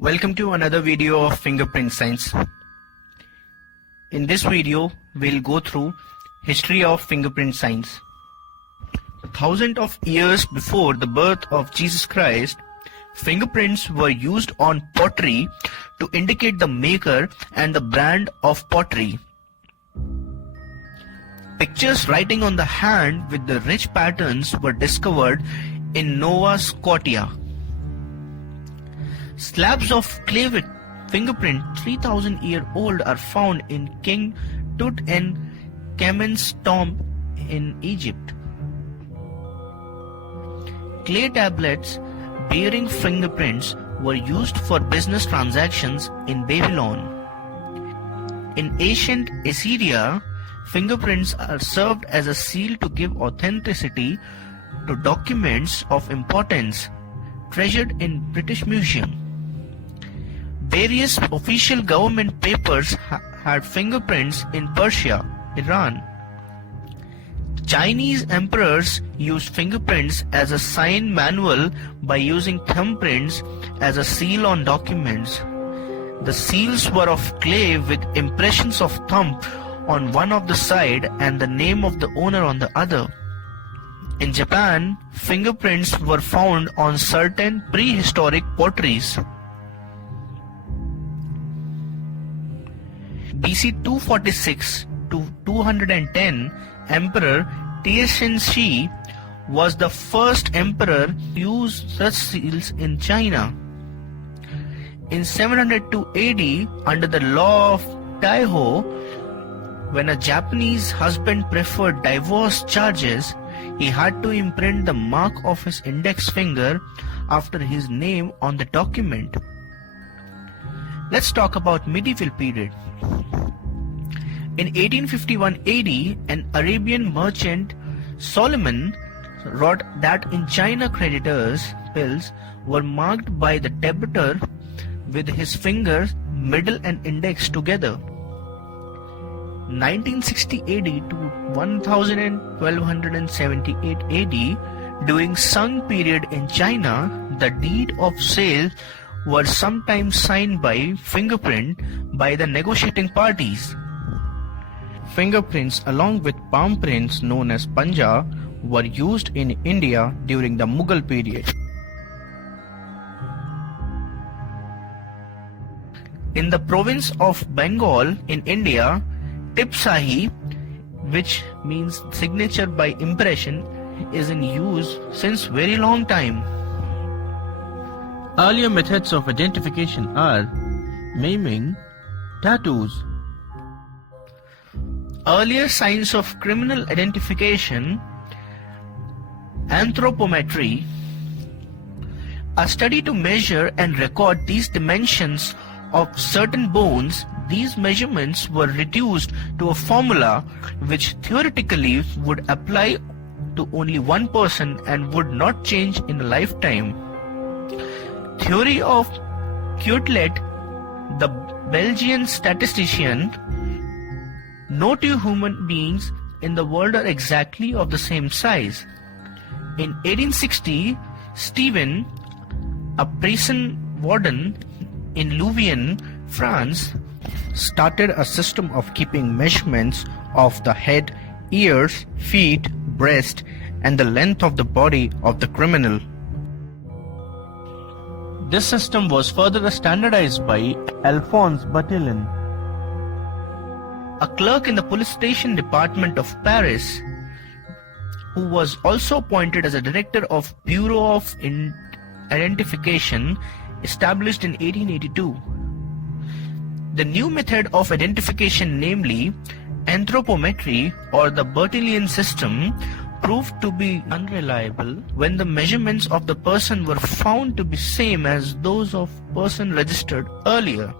Welcome to another video of fingerprint science. In this video, we'll go through history of fingerprint science. Thousands of years before the birth of Jesus Christ, fingerprints were used on pottery to indicate the maker and the brand of pottery. Pictures writing on the hand with the rich patterns were discovered in Nova Scotia. Slabs of clay with fingerprint 3,000-year-old are found in King Tutankhamun's tomb in Egypt. Clay tablets bearing fingerprints were used for business transactions in Babylon. In ancient Assyria, fingerprints are served as a seal to give authenticity to documents of importance treasured in British Museum. Various official government papers had fingerprints in Persia, Iran. Chinese emperors used fingerprints as a sign manual by using thumbprints as a seal on documents. The seals were of clay with impressions of thumb on one of the side and the name of the owner on the other. In Japan, fingerprints were found on certain prehistoric potteries. BC 246 to 210, Emperor Teixin was the first emperor to use such seals in China. In 702 AD, under the law of Taiho, when a Japanese husband preferred divorce charges, he had to imprint the mark of his index finger after his name on the document. Let's talk about medieval period. In 1851 AD, an Arabian merchant, Solomon, wrote that in China creditors' bills were marked by the debitor with his fingers, middle and index together. 1960 AD to 1278 AD, during Sung period in China, the deed of sale were sometimes signed by fingerprint by the negotiating parties. Fingerprints along with palm prints known as panja were used in India during the Mughal period. In the province of Bengal in India, Tipsahi, which means signature by impression, is in use since very long time. Earlier methods of identification are maiming, tattoos. Earlier signs of criminal identification, anthropometry, a study to measure and record these dimensions of certain bones. These measurements were reduced to a formula which theoretically would apply to only one person and would not change in a lifetime. Theory of Quetelet, the Belgian statistician. No two human beings in the world are exactly of the same size. In 1860, Stephen, a prison warden in Louvain, France, started a system of keeping measurements of the head, ears, feet, breast, and the length of the body of the criminal. This system was further standardized by Alphonse Bertillon, a clerk in the police station department of Paris, who was also appointed as a director of Bureau of Identification, established in 1882. The new method of identification, namely anthropometry or the Bertillon system, proved to be unreliable when the measurements of the person were found to be same as those of person registered earlier.